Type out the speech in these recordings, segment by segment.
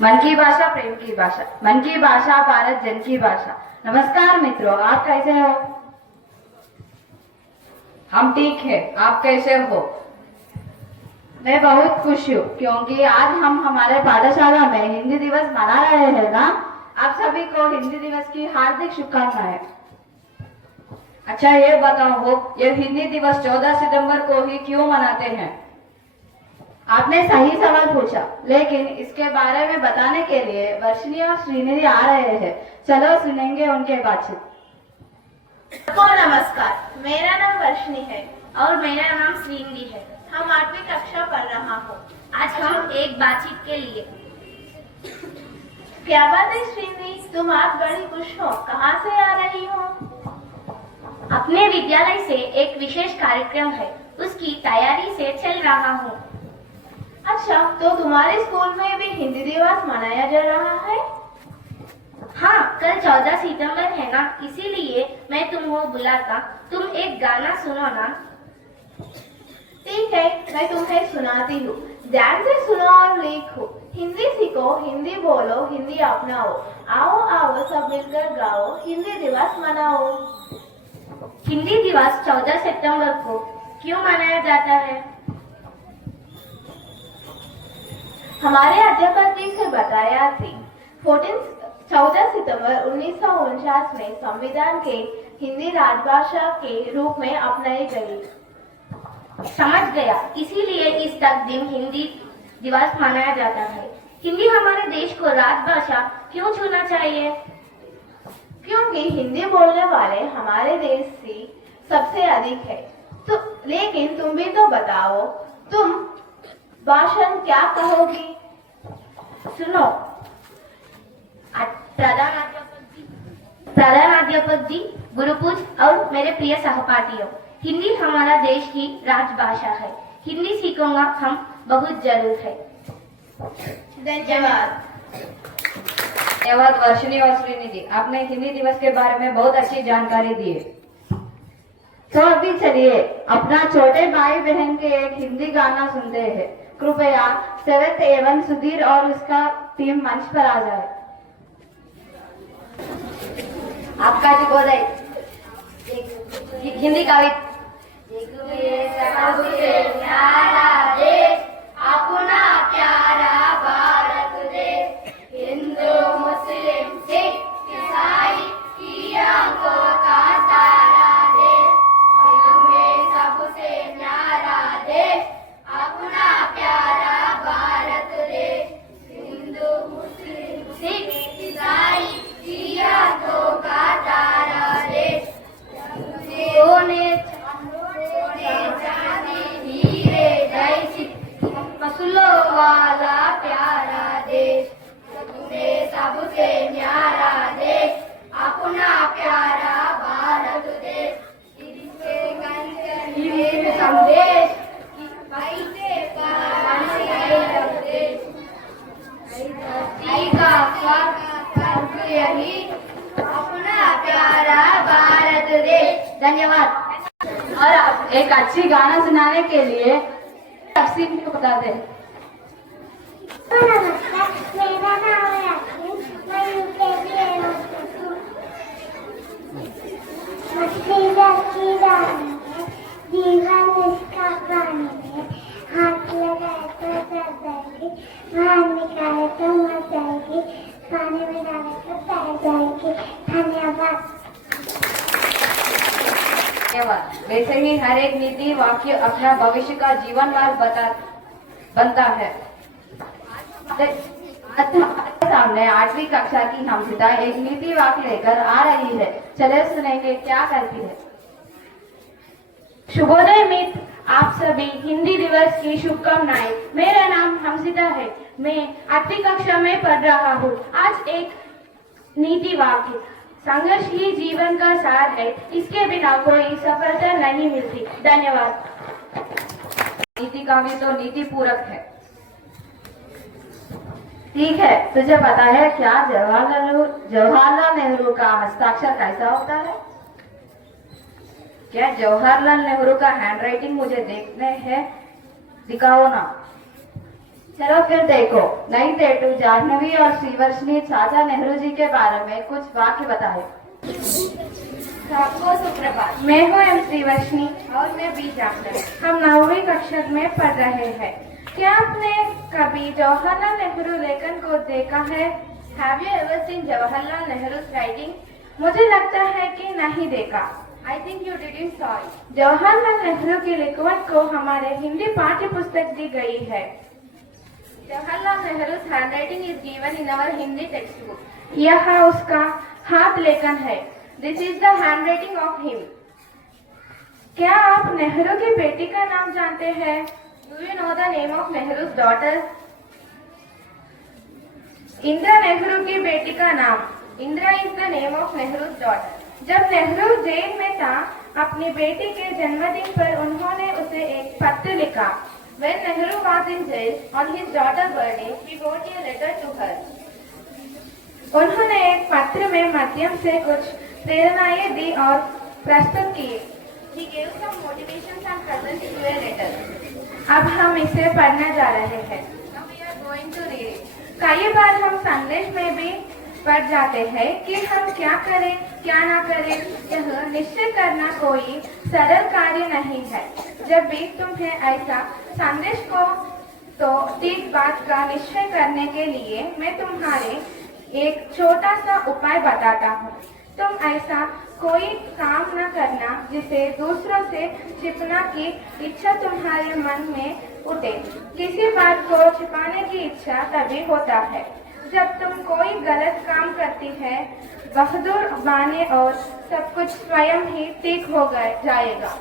मन की भाषा प्रेम की भाषा, मन की भाषा भारत जन की भाषा। नमस्कार मित्रों, आप कैसे हो? हम ठीक है, आप कैसे हो? मैं बहुत खुश हूँ क्योंकि आज हम हमारे पाठशाला में हिंदी दिवस मना रहे हैं ना। आप सभी को हिंदी दिवस की हार्दिक शुभकामनाएं। अच्छा ये बताओ, ये हिंदी दिवस 14 सितंबर को ही क्यों मनाते हैं? आपने सही सवाल पूछा, लेकिन इसके बारे में बताने के लिए वर्षिनी और श्रीनिधि आ रहे हैं। चलो सुनेंगे उनके बातचीत। सबको नमस्कार, मेरा नाम वर्षिनी है और मेरा नाम श्रीनिधि है। हम 8वीं कक्षा पढ़ रहा हूँ। आज हम एक बातचीत के लिए। क्या बात है श्रीनिधि, तुम आज बड़ी खुश हो, कहाँ से आ रही हो? अपने विद्यालय से एक विशेष कार्यक्रम है, उसकी तैयारी से चल रहा हूँ। अच्छा, तो तुम्हारे स्कूल में भी हिंदी दिवस मनाया जा रहा है? हाँ, कल 14 सितंबर है ना, इसीलिए मैं तुम्हें बुलाता। तुम एक गाना सुनो ना। ठीक है, मैं तुम्हें सुनाती हूँ। ध्यान से सुनो और लिखो। हिंदी सीखो, हिंदी बोलो, हिंदी अपनाओ। आओ आओ सब मिलकर गाओ, हिंदी दिवस मनाओ। हिंदी दिवस 14 सितंबर को क्यों मनाया जाता है? हमारे अध्यापक जी से बताया थी। 14 सितंबर 1949 में संविधान के हिंदी राजभाषा के रूप में अपनाई गई। समझ गया, इसीलिए इस तक दिन हिंदी दिवस मनाया जाता है। हिंदी हमारे देश को राजभाषा क्यों चुनना चाहिए? क्योंकि हिंदी बोलने वाले हमारे देश से सबसे अधिक है। तो लेकिन तुम भी तो बताओ, तुम भाषण क्या कहोगी? सुनो, प्रधानाध्यापक जी, गुरुपूज और मेरे प्रिय सहपाठियों, हिंदी हमारा देश की राजभाषा है। हिंदी सीखूंगा हम बहुत जरूर है। धन्यवाद। धन्यवाद वर्षिनी और श्रीनिधि, आपने हिंदी दिवस के बारे में बहुत अच्छी जानकारी दी है। तो अभी चलिए अपना छोटे भाई बहन के एक हिंदी गाना सुनते हैं। कृपया सेवंत एवं सुधीर और उसका टीम मंच पर आ जाए। आपका जी बोल रहे हिंदी काव्य। अपना प्यारा भारत देश, हिंदू मुस्लिम सिख ईसाई को का सारा देश, तुम्हें सबसे प्यारा देश, अपना प्यारा भारत देश, हिंदू मुस्लिम सिख ईसाई को का सारा देश, सोने चांदी हीरे जैसी फसलों वाला प्यारा देश, तुम्हें सबसे न्यारा देश, अपना प्यारा भारत देश, इसके संदेश कैसे का फर्क यही, अपना प्यारा भारत देश। धन्यवाद। और अब एक अच्छी गाना सुनाने के लिए तफसील को बता दें। नमस्कार, मेरा नाम है अश्विन, मैं यूकेजी मछली की रानी है, जीवन इसका पानी है, हाथ लगाए तो जल जाएगी, बाहर निकाले तो मर जाएगी, पानी में डाले तो तैर जाएगी। धन्यवाद। धन्यवाद। वैसे ही हर एक नीति वाक्य अपना भविष्य का जीवन मार्ग बनता है। आज हमारे सामने 8वीं कक्षा की हमसिता एक नीति वाक्य लेकर आ रही है। चले सुनेंगे क्या करती है। शुभोदय मित्र, आप सभी हिंदी दिवस की शुभकामनाएं। मेरा नाम हमसिता है, मैं 8वीं कक्षा में पढ़ रहा हूँ। आज एक नीति वाक्य, संघर्ष ही जीवन का सार है, इसके बिना कोई सफलता नहीं मिलती। धन्यवाद। नीति काव्य तो नीति पूरक है। ठीक है, तुझे पता है क्या जवाहरलाल नेहरू का हस्ताक्षर कैसा होता है? क्या जवाहरलाल नेहरू का हैंडराइटिंग मुझे देखने हैं? दिखाओ ना। चलो फिर देखो, नई टेटू जाह्नवी और श्रीवर्षिनी चाचा नेहरू जी के बारे में कुछ वाक्य बताए। सबको सुप्रभात। मैं हूँ एम श्रीवर्षिनी और मैं बी जाह्नवी। हम 9वीं कक्षा में पढ़ रहे हैं। क्या आपने कभी जवाहरलाल नेहरू लेखन को देखा है? Have you ever seen Jawaharlal Nehru's writing? मुझे लगता है कि नहीं देखा। I think you didn't saw it. Jawaharlal Nehru की लिखवट को हमारे हिंदी पाठ्य पुस्तक दी गई है। Jawaharlal Nehru's handwriting is given in our Hindi textbook. यह उसका हाथ लेखन है। This is the handwriting of him. क्या आप नेहरू की बेटी का नाम जानते हैं? Do you know the name of Nehru's daughters? Indira Nehru की बेटी का नाम। Indira is the name of Nehru's daughter. जब नेहरू जेल में था, अपनी बेटी के जन्मदिन पर उन्होंने उसे एक पत्र लिखा। When Nehru was in jail on his daughter's birthday, he wrote a letter to her. उन्होंने एक पत्र में माध्यम से कुछ प्रेरणाएं दी और प्रस्तुत किए। He gave some motivations and presents to a letter. अब हम इसे पढ़ने जा रहे हैं। Now we are going to read it. कई बार हम संदेश में भी पढ़ जाते हैं कि हम क्या करें क्या ना करें। यह निश्चय करना कोई सरल कार्य नहीं है। जब भी तुम्हें ऐसा संदेश को तो ठीक बात का निश्चय करने के लिए मैं तुम्हारे एक छोटा सा उपाय बताता हूँ। तुम ऐसा कोई काम न करना जिसे दूसरों से छिपना की इच्छा तुम्हारे मन में उठे। किसी बात को छिपाने की इच्छा तभी होता है जब तुम कोई गलत काम करती है। बहादुर बने और सब कुछ स्वयं ही ठीक हो जाएगा।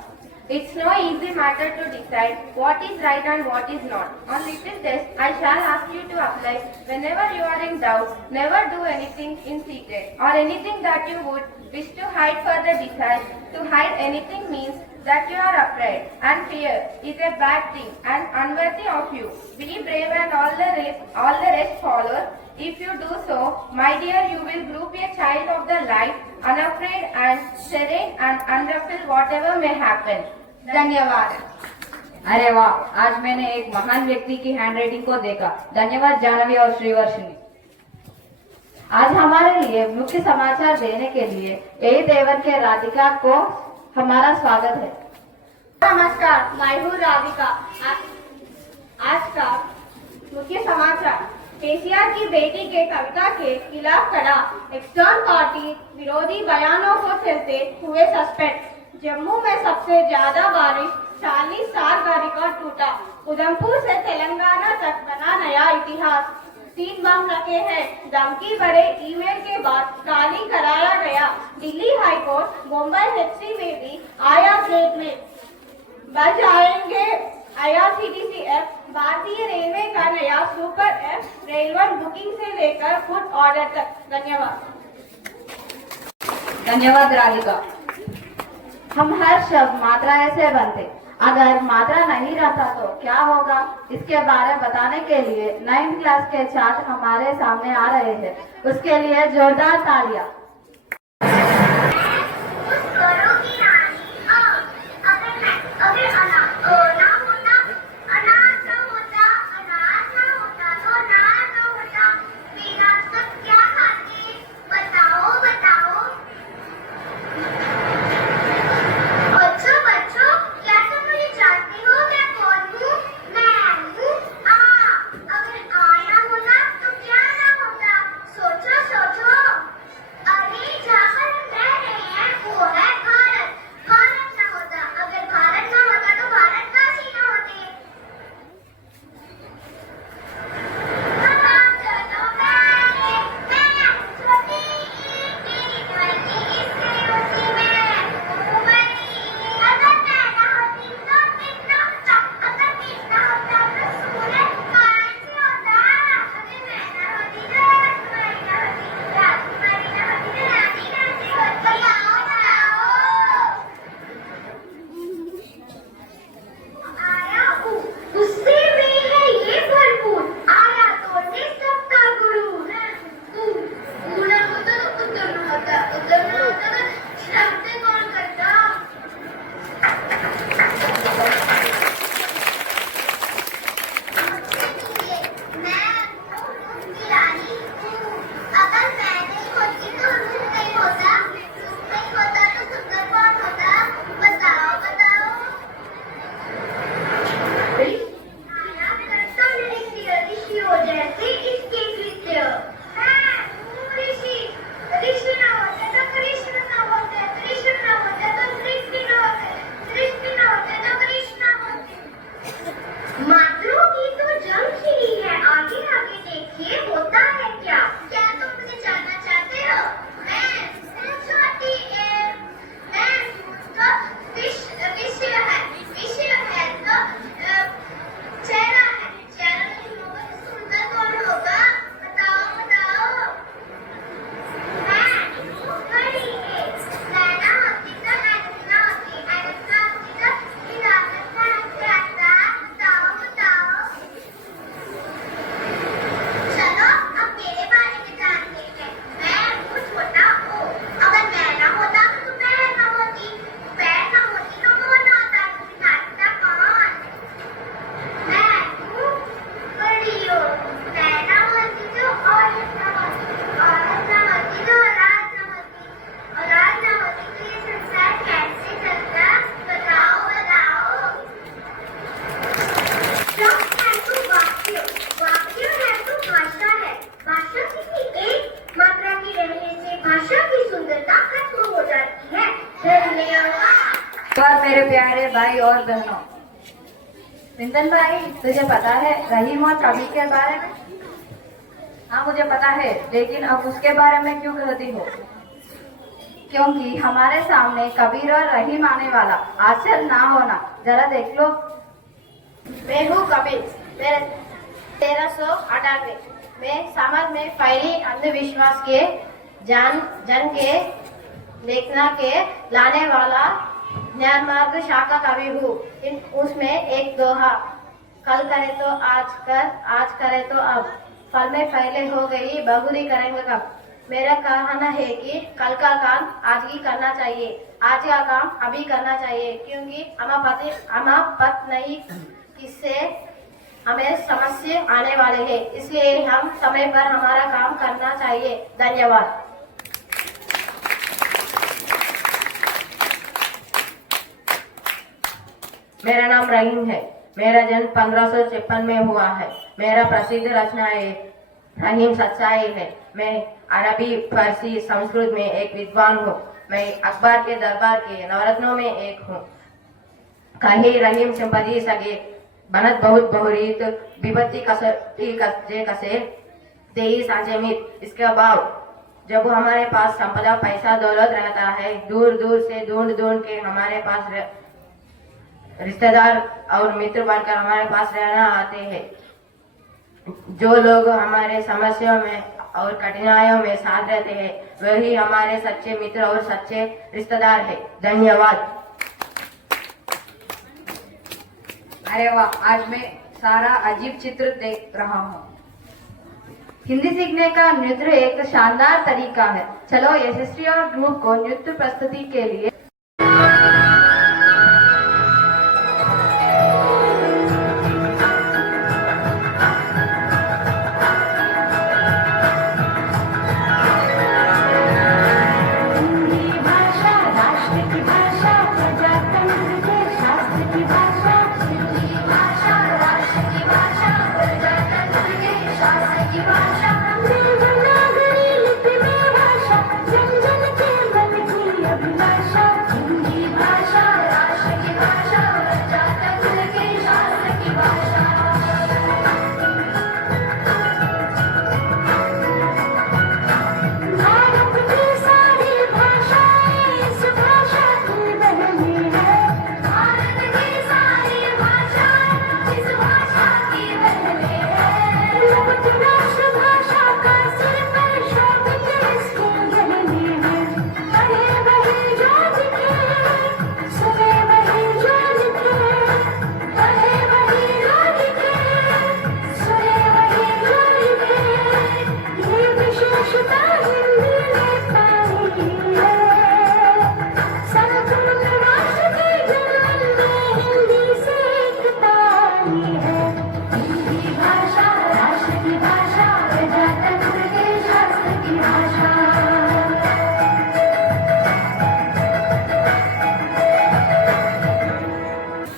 It's no easy matter to decide what is right and what is not. On little test, I shall ask you to apply. Whenever you are in doubt, never do anything in secret or anything that you would wish to hide further desire. To hide anything means that you are afraid, and fear is a bad thing and unworthy of you. Be brave and all the rest follows. If you do so, my dear, you will grow a child of the light, unafraid and serene and unruffled whatever may happen. धन्यवाद। अरे वाह, आज मैंने एक महान व्यक्ति की handwriting को देखा। धन्यवाद जाह्नवी और श्रीवर्षिनी। आज हमारे लिए मुख्य समाचार देने के लिए ए देवर के राधिका को हमारा स्वागत है। नमस्कार, मैं हूँ राधिका। आज का मुख्य समाचार, केसीआर की बेटी के कविता के खिलाफ खड़ा एक्सटर्न पार्टी विरोधी बयानों को चलते हुए सस्पेंड। जम्मू में सबसे ज्यादा बारिश 40 साल का रिकॉर्ड टूटा। उधमपुर से तेलंगाना तक बना नया इतिहास। 3 बम रखे हैं। धमकी भरे ईमेल के बाद खाली कराया गया। दिल्ली हाईकोर्ट मुंबई एचसी में भी आया प्लेट में। बच आएंगे IRCTC ऐप। भारतीय रेलवे का नया सुपर ऐप रेलवे बुकिंग से लेकर फूड ऑर्डर तक। धन्यवाद। धन्यवाद राधिका। हम हर शब्द मात्राएं से बनते, अगर मात्रा नहीं रहता तो क्या होगा, इसके बारे में बताने के लिए 9th क्लास के छात्र हमारे सामने आ रहे हैं। उसके लिए जोरदार तालियां। भाई और बहनों, विंदन भाई, तुझे पता है रहीम और कबीर के बारे में? हाँ मुझे पता है, लेकिन अब उसके बारे में क्यों कहती हो? क्योंकि हमारे सामने कबीर और रहीम आने वाला, आश्चर्य ना होना, जरा देख लो। मैं हूँ कबीर, मेरा 1398। मैं समाज में फैली अंधविश्वास के जन के देखना के लाने वाला ज्ञान मार्ग शाखा कवि हूँ। उसमें एक दोहा, कल करे तो आज कर, आज करे तो अब, पल में पहले हो गई बहुरी करेंगे कब। मेरा कहना है कि कल का काम आज ही करना चाहिए, आज का काम अभी करना चाहिए, क्योंकि अमापत नहीं किससे हमें समस्या आने वाले हैं, इसलिए हम समय पर हमारा काम करना चाहिए। धन्यवाद। मेरा नाम रहीम है। मेरा जन्म 1556 में हुआ है। मेरा प्रसिद्ध रचना है रहीम सच्चाई है। मैं अरबी, फारसी, संस्कृत में एक विद्वान हूँ। मैं अकबर के दरबार के नवरत्नों में एक हूँ। कही रहीम सिंपति सगे बनत बहुत बहुरीत विपत्ति कसे तेई साचे मित। इसके अभाव जब हमारे पास संपदा, पैसा, दौलत रहता है, दूर दूर से ढूंढ ढूंढ के हमारे पास रिश्तेदार और मित्र बनकर हमारे पास रहना आते हैं। जो लोग हमारे समस्याओं में और कठिनाइयों में साथ रहते हैं, वही हमारे सच्चे मित्र और सच्चे रिश्तेदार हैं। धन्यवाद। अरे वाह, आज मैं सारा अजीब चित्र देख रहा हूँ। हिंदी सीखने का नृत्य एक शानदार तरीका है। चलो यशस्वी और ग्रुप को नृत्य प्रस्तुति के लिए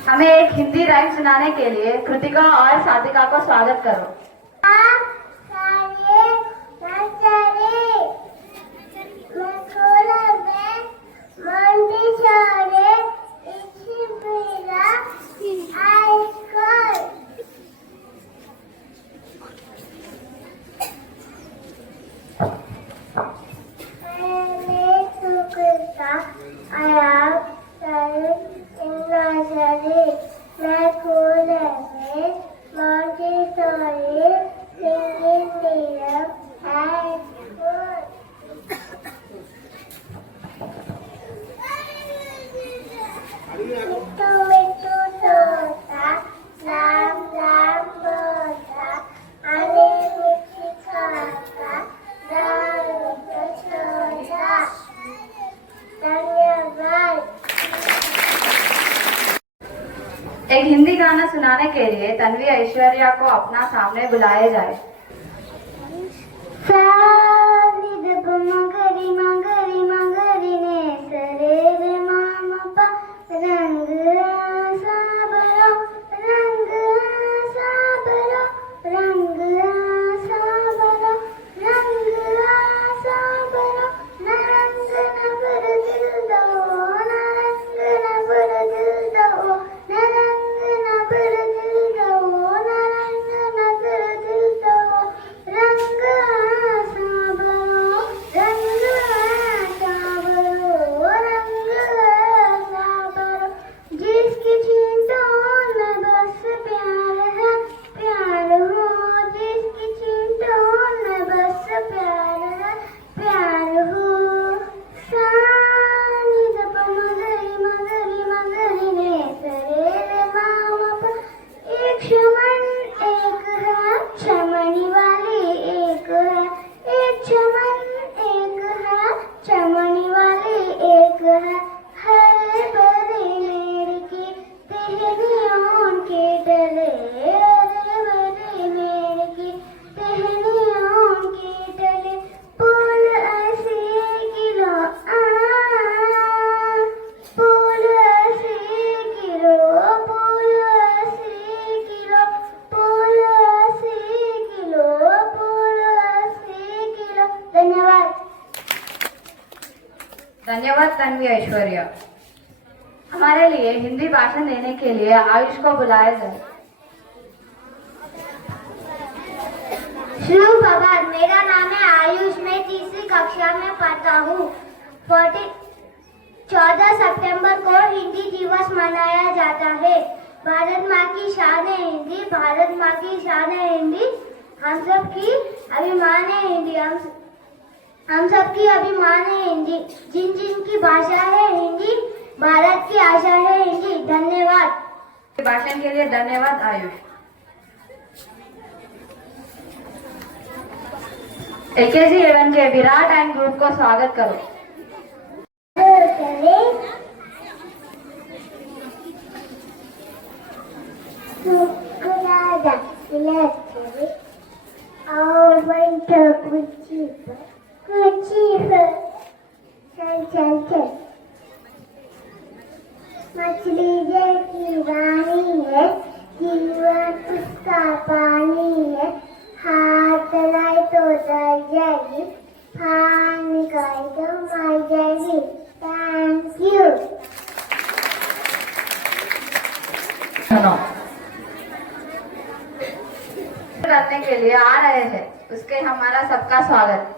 हमें एक हिंदी राइम सुनाने के लिए कृतिका और साधिका को स्वागत करो। एक हिंदी गाना सुनाने के लिए तन्वी ऐश्वर्या को अपना सामने बुलाया जाए। धन्यवाद तन्वी ऐश्वर्या। हमारे लिए हिंदी भाषण देने के लिए आयुष को बुलाया जाए। सुप्रभात, मेरा नाम है आयुष, मैं तीसरी कक्षा में पढ़ता हूँ। 14 सितंबर को हिंदी दिवस मनाया जाता है। भारत माँ की शान है हिंदी, भारत माँ की शान है हिंदी, हम सब की अभिमान है हिंदी, हम सब की अभिमान है हिंदी, जिन जिन की भाषा है हिंदी, भारत की आशा है हिंदी। धन्यवाद। भाषण के लिए धन्यवाद आयुष। AKG 11 के विराट एंड ग्रुप को स्वागत करो। और बैठो कुर्सी पर, चल। मछली जैसी रानी है, जीवन उसका पानी है, हाथ लाई तो डर जाएगी, हाथ निकाल तो मर जाएगी। Thank you. करने के लिए आ रहे हैं, उसके हमारा सबका स्वागत।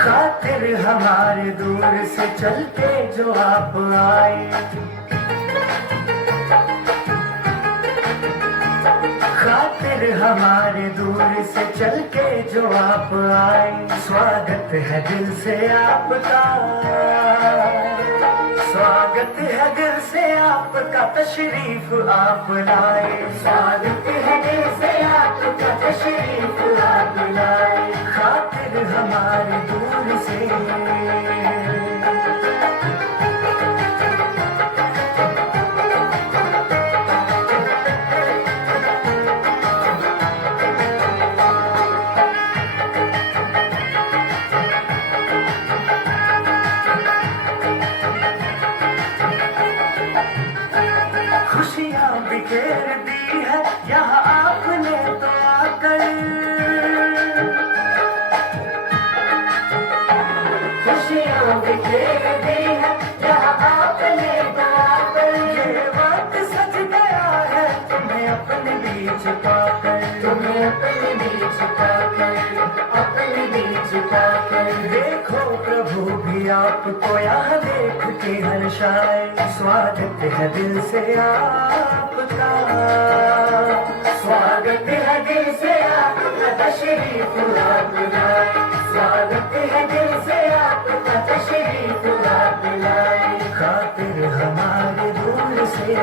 खातिर हमारे दूर से चल के जो आप आए, खातिर हमारे दूर से चल के जो आप आए, स्वागत है दिल से आपका, स्वागत है दिल से आपका, तशरीफ आप लाए, स्वागत है दिल से आपका, तशरीफ आप लाए, खातिर हमारे दूर से। खुशियाँ बिखेर दी है यहाँ आपने तो आकर, खुशियाँ बिखेर दी है यहाँ आपने तो आकर, ये वक्त सज गया है तुम्हें अपने बीच पाकर, तुम्हें अपने बीच पाकर, अपने बीच पाकर। देखो प्रभु भी आपको यहाँ देख के हर्षाए, स्वागत है दिल से आपका, स्वागत है दिल से आपका, तशरीफ आप लाए, स्वागत है दिल से आपका, तशरीफ आप लाए, खातिर हमारे दूर से।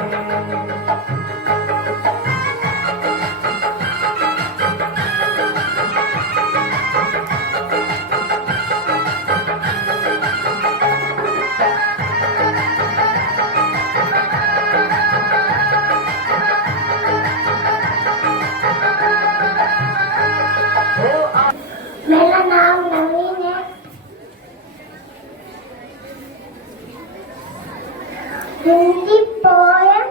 मेरा नाम नवीन है। हिंदी पोएम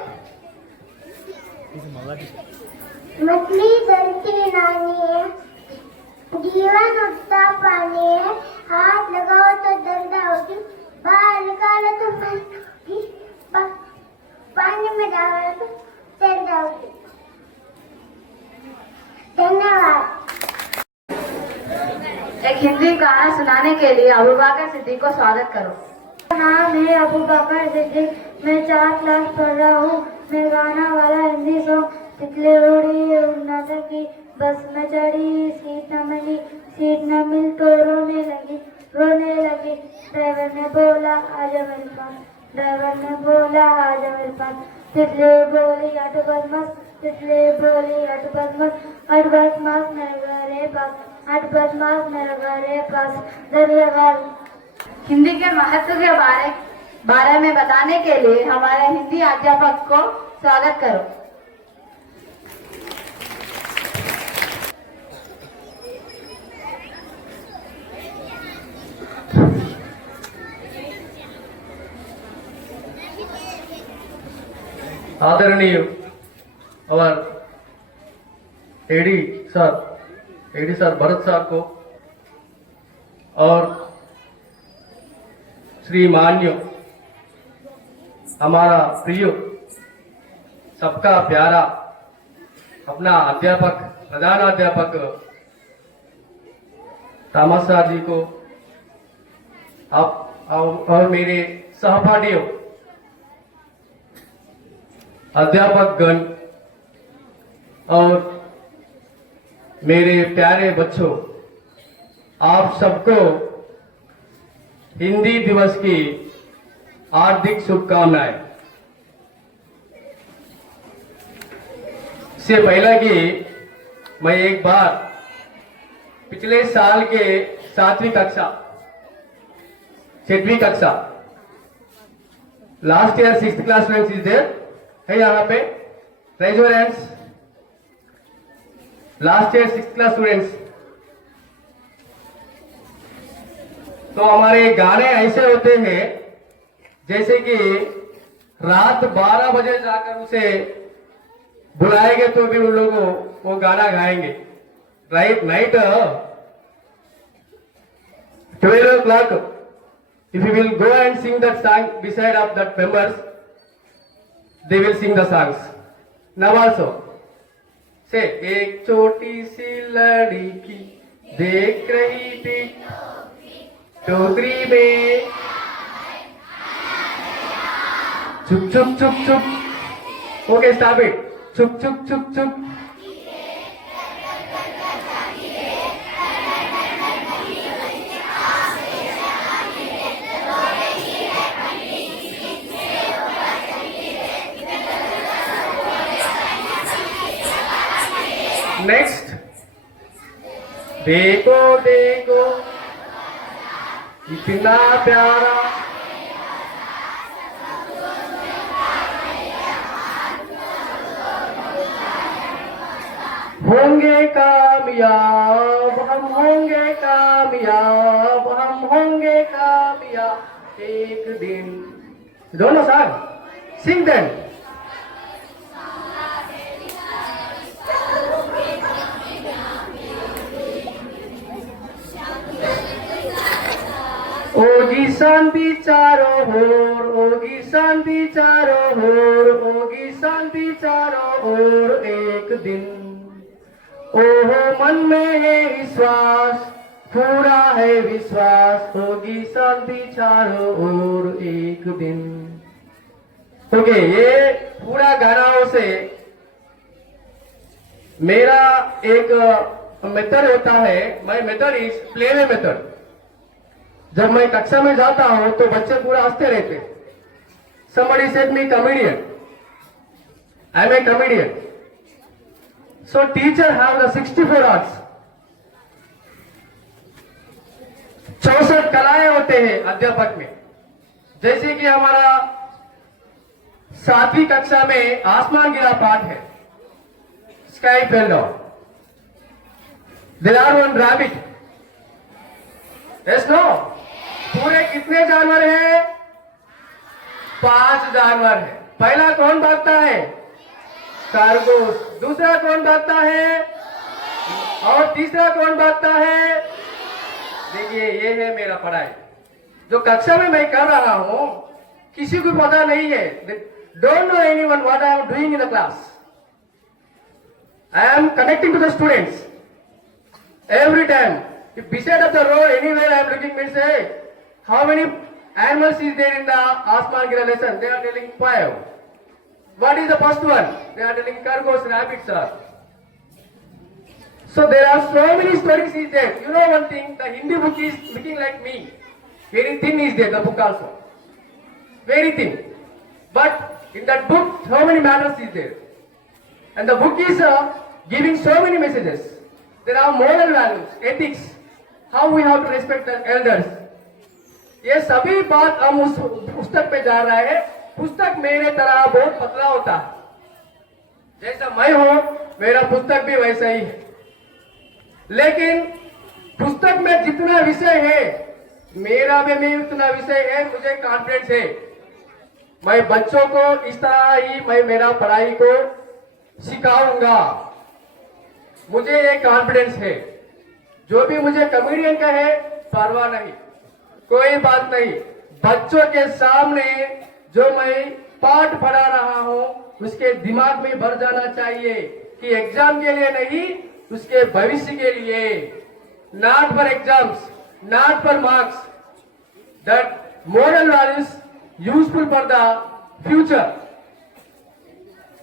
मछली जलती नानी है, जीवन उठता पानी है, हाथ लगाओ तो दर्द होगी, बाहर निकालो तो मर होगी, पानी में डालो तो दर्द होगी। धन्यवाद। एक हिंदी गाना सुनाने के लिए अबू बकर सिद्दीक को स्वागत करो। मेरा नाम है अबू बकर सिद्दीक, मैं 4 क्लास पढ़ रहा हूँ। मैं गाना वाला हिंदी सॉन्ग तितली उड़ी उड़ना सकी, बस में चढ़ी सीट न मिली, सीट न मिल तो रोने लगी, रोने लगी। ड्राइवर ने बोला आजा मेरे पास, ड्राइवर ने बोला आजा मेरे पास। तितली बोली हट बदमाश, तितली बोली हट बदमाश, हट बदमाश मेरे घर है पास, हट बदमाश मेरे घर है पास। धन्यवाद। हिंदी के महत्व के बारे में बताने के लिए हमारे हिंदी अध्यापक को स्वागत करो। आदरणीय और एडी सर भरत सर को और श्री मान्य हमारा प्रिय सबका प्यारा अपना अध्यापक प्रधान अध्यापक तामस सर जी को आप और मेरे सहपाठियों अध्यापक गण और मेरे प्यारे बच्चों, आप सबको हिंदी दिवस की हार्दिक शुभकामनाएं। इससे पहले कि मैं एक बार पिछले साल के 7वीं कक्षा last year 6th class students is there है यहाँ पे, raise your hands. Last year 6th class students, तो हमारे गाने ऐसे होते हैं जैसे कि रात 12 बजे जाकर उसे बुलाएंगे तो भी उन लोगों वो गाना गाएंगे। Right night 12 o'clock, if you will go and sing that song beside of that members, they will sing the songs. Now also say, एक छोटी सी लड़की देख रही थी टोकरी में, चुप चुप चुप चुप। Okay stop it. चुप चुप चुप चुप। नेक्स्ट, देखो देखो कितना प्यारा होंगे कामयाब, हम होंगे कामयाब, हम होंगे कामयाब एक दिन। दोनों सॉन्ग सिंग देन। ओगी शांति चारों ओर, ओगी शांति चारों ओर, ओगी शांति चारों ओर एक दिन। ओहो मन में है विश्वास, पूरा है विश्वास, होगी शांति चारों ओर एक दिन। ओके, ये पूरा गानाओं से मेरा एक मेथड होता है। My method is play way method. जब मैं कक्षा में जाता हूं तो बच्चे पूरा हंसते रहते। Somebody said me comedian. I am a comedian. So teacher have the 64 arts. 64 कलाएं होते हैं अध्यापक में। जैसे कि हमारा 7वीं कक्षा में आसमान गिरा पाठ है, sky fell down. There are one rabbit. Yes, no? पूरे कितने जानवर हैं? 5 जानवर हैं। पहला कौन भागता है? खरगोश। दूसरा कौन भागता है? और तीसरा कौन भागता है? देखिए, ये है मेरा पढ़ाई जो कक्षा में मैं कर रहा हूं। किसी को पता नहीं है। Don't know anyone what I am doing in the class. I am connecting to the students every time. If beside of the road anywhere I am looking, means say how many animals is there in the Asman Gira lesson? They are telling 5. What is the first one? They are telling Kargos, rabbits are. So there are so many stories is there. You know one thing, the Hindi book is looking like me. Very thin is there, the book also. Very thin. But in that book, so many matters is there. And the book is giving so many messages. There are moral values, ethics, how we have to respect the elders. ये सभी बात हम उस पुस्तक पे जा रहे हैं। पुस्तक मेरे तरह बहुत पतला होता है। जैसा मैं हूं, मेरा पुस्तक भी वैसा ही है। लेकिन पुस्तक में जितना विषय है, मेरा में भी उतना विषय है। मुझे कॉन्फिडेंस है। मैं बच्चों को इस तरह ही मैं मेरा पढ़ाई को सिखाऊंगा। मुझे ये कॉन्फिडेंस है। जो भी मुझे कॉमेडियन कहे परवाह नहीं, कोई बात नहीं। बच्चों के सामने जो मैं पाठ पढ़ा रहा हूं उसके दिमाग में भर जाना चाहिए कि एग्जाम के लिए नहीं, उसके भविष्य के लिए। Not for exams, not for marks, that moral values useful for the future.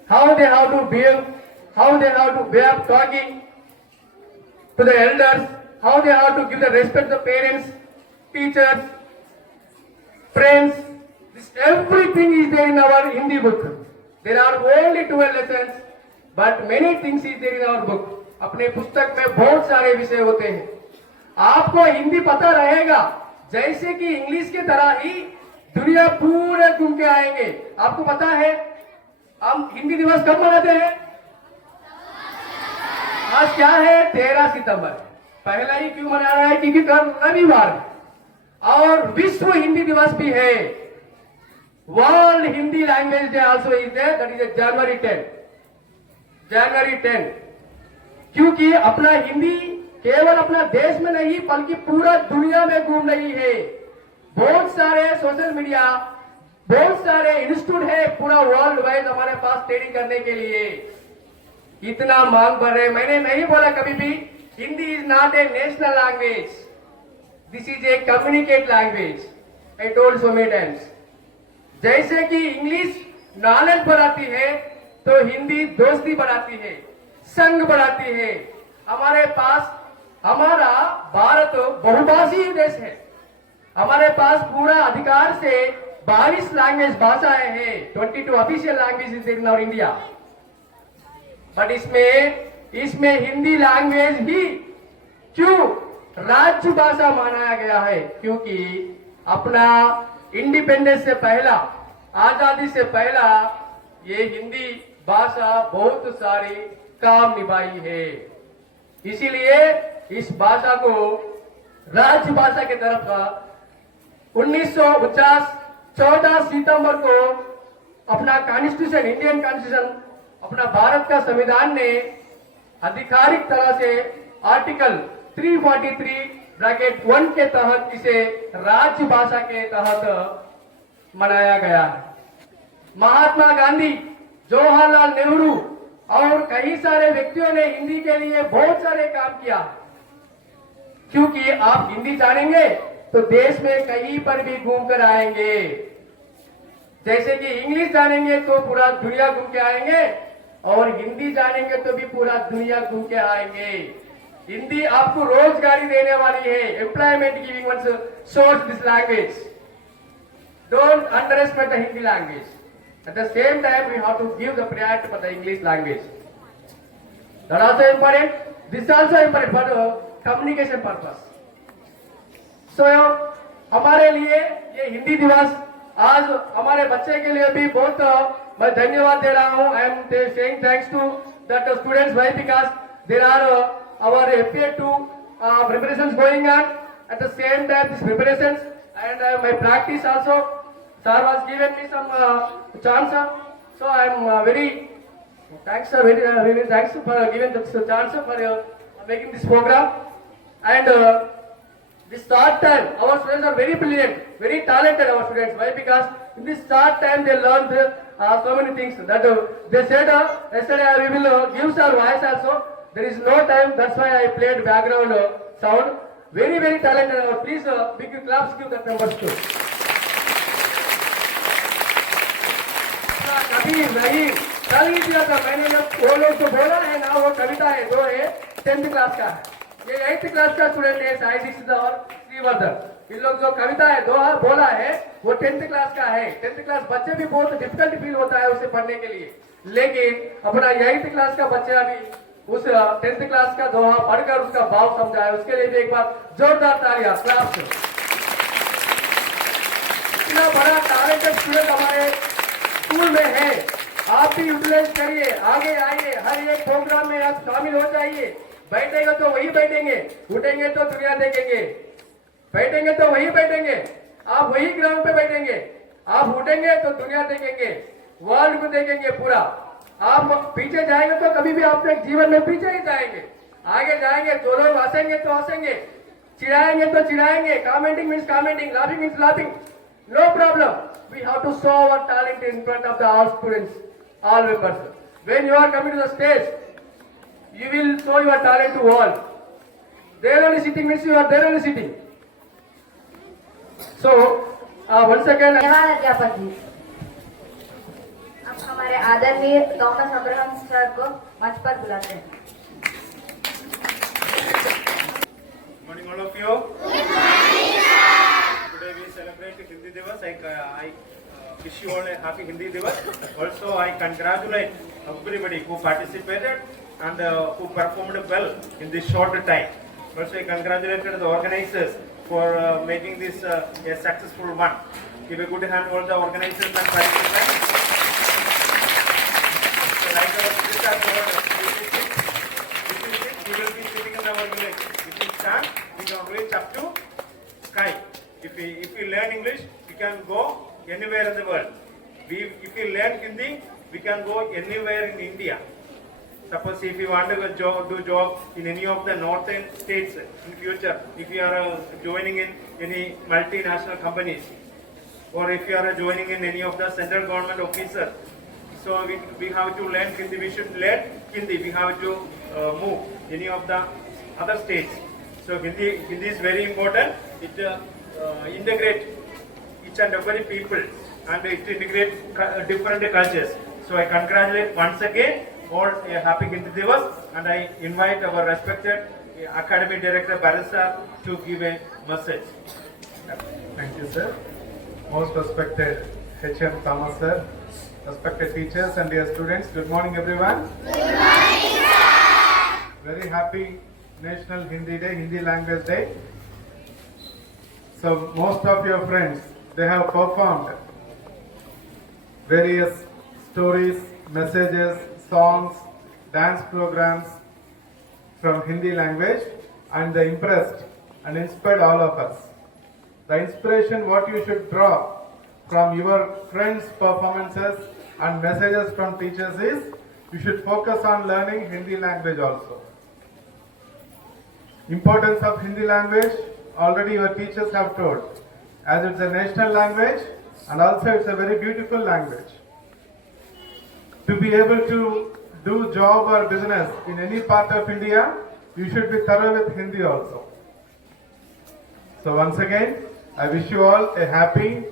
How they have to behave, how they have to way of talking to the elders, how they have to give the respect to the parents, teachers, friends. This everything is there in our Hindi book. There are only 12 lessons, but many things is there in our book. अपने पुस्तक में बहुत सारे विषय होते हैं। आपको हिंदी पता रहेगा, जैसे कि इंग्लिश की तरह ही दुनिया पूरे घूम के आएंगे। आपको पता है हम हिंदी दिवस कब मनाते हैं? आज क्या है? 13 सितंबर। पहला ही क्यों मना रहा है? क्योंकि कल रविवार है। और विश्व हिंदी दिवस भी है। World Hindi language day also is there, that is January 10। January 10 क्योंकि अपना हिंदी केवल अपना देश में नहीं बल्कि पूरा दुनिया में घूम रही है। बहुत सारे सोशल मीडिया, बहुत सारे इंस्टीट्यूट है पूरा वर्ल्ड वाइड हमारे पास ट्रेनिंग करने के लिए। इतना मांग बढ़ रहे। मैंने नहीं बोला कभी भी Hindi is not a national language, this is a communicate language. I told so many times. जैसे कि इंग्लिश नॉलेज बढ़ाती है तो हिंदी दोस्ती बढ़ाती है, संग बढ़ाती है। हमारे पास हमारा भारत बहुभाषी देश है। हमारे पास पूरा अधिकार से 22 लैंग्वेज भाषाएं हैं। 22 official language in our India. But इसमें हिंदी लैंग्वेज ही क्यों राज्य भाषा माना गया है? क्योंकि अपना इंडिपेंडेंस से पहला, आजादी से पहला ये हिंदी भाषा बहुत सारी काम निभाई है। इसीलिए इस भाषा को राज्य भाषा की तरफ 1949 14 सितंबर को अपना कॉन्स्टिट्यूशन, इंडियन कॉन्स्टिट्यूशन, अपना भारत का संविधान ने आधिकारिक तरह से आर्टिकल 343(1) के तहत इसे राज्य भाषा के तहत मनाया गया है। महात्मा गांधी, जवाहरलाल नेहरू और कई सारे व्यक्तियों ने हिंदी के लिए बहुत सारे काम किया। क्योंकि आप हिंदी जानेंगे तो देश में कहीं पर भी घूम कर आएंगे। जैसे कि इंग्लिश जानेंगे तो पूरा दुनिया घूम के आएंगे और हिंदी जानेंगे तो भी पूरा दुनिया घूम के आएंगे। हिंदी आपको रोजगारी देने वाली है। Employment giving one source this language. Don't under estimate the Hindi language. At the same time, we have to give the priority for the English language. That also important. This is also important for the communication purpose. So, हमारे लिए ये हिंदी दिवस आज हमारे बच्चे के लिए भी बहुत मैं धन्यवाद दे रहा हूँ। I am saying thanks to that students why because there are our FA2 preparations going on at the same time this preparations and my practice also. Sir was given me some chance, so I am very thanks, sir. Very thanks for giving this chance for making this program. And this short time, our students are very brilliant, very talented. Our students, why? Because in this short time they learned so many things. That they said yesterday we will give our voice also. There is no time. That's why I played background sound. Very very talented. Please big claps give that members too. कभी नहीं कल ही दिया था मैंने। जब वो लोग तो बोला है ना, वो कविता है, दो है 10th क्लास का है, ये 8th क्लास का स्टूडेंट है, साई दीक्षित और श्रीवर्धन। इन लोग जो कविता है दो बोला है वो 10th क्लास का है। 10th क्लास बच्चे भी बहुत डिफिकल्ट फील होता है उसे पढ़ने के लिए, लेकिन अपना 8th क्लास का बच्चा भी उस 10th क्लास का दोहा पढ़कर उसका भाव समझा है। उसके लिए भी एक बार जोरदार तालियां क्लास। इतना बड़ा टैलेंटेड स्टूडेंट हमारे स्कूल में है, आप भी यूटिलाइज करिए, आगे आइए, हर एक प्रोग्राम में आप शामिल हो जाइए। बैठेंगे तो वही बैठेंगे, उठेंगे तो दुनिया देखेंगे, बैठेंगे तो वही बैठेंगे, आप वही ग्राउंड पे बैठेंगे। आप उठेंगे तो दुनिया देखेंगे, वर्ल्ड को देखेंगे पूरा। आप पीछे जाएंगे तो कभी भी अपने जीवन में पीछे ही जाएंगे, आगे जाएंगे। जो लोग हंसेंगे तो हंसेंगे, चिढ़ाएंगे तो चिढ़ाएंगे। Commenting means commenting, laughing means laughing, no problem. We have to show our talent in front of the all students, all members. When you are coming to the stage, you will show your talent to all. There only sitting means you are there only sitting. So once again, धन्यवाद अध्यापक जी। अब हमारे आदरणीय Thomas Abraham sir को मंच पर बुलाते हैं। Good morning, all of you. Today we celebrate Hindi Divas. I wish you all a happy Hindi Divas. Also, I congratulate everybody who participated and who performed well in this short time. Also, I congratulated the organizers for making this a successful one. Give a good hand to all the organizers and participants. So, like our minister told, we will be sitting in our village. If we stand, we can reach up to sky. If we learn English, we can go anywhere in the world. If we learn Hindi, we can go anywhere in India. Suppose if you want to do job in any of the northern states in future, if you are joining in any multinational companies, or if you are joining in any of the central government officers, so we have to learn Hindi. We should learn Hindi. We have to move any of the other states. So Hindi is very important. It integrates each and every people, and it integrates different cultures. So I congratulate once again all a happy Hindi Divas, and I invite our respected Academy Director Barisa to give a message. Thank you, sir. Most respected H.M. Thomas, sir. Respected teachers and dear students, good morning, everyone. Good morning, sir. Very happy National Hindi Day, Hindi Language Day. So most of your friends, they have performed various stories, messages, songs, dance programs from Hindi language, and they impressed and inspired all of us. The inspiration what you should draw from your friends' performances and messages from teachers is you should focus on learning Hindi language also. Importance of Hindi language, already your teachers have told, as it's a national language and also it's a very beautiful language. To be able to do job or business in any part of India, you should be thorough with Hindi also. So once again, I wish you all a happy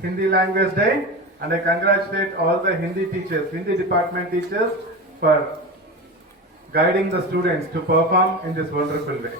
Hindi Language Day, and I congratulate all the Hindi teachers, Hindi department teachers, for guiding the students to perform in this wonderful way.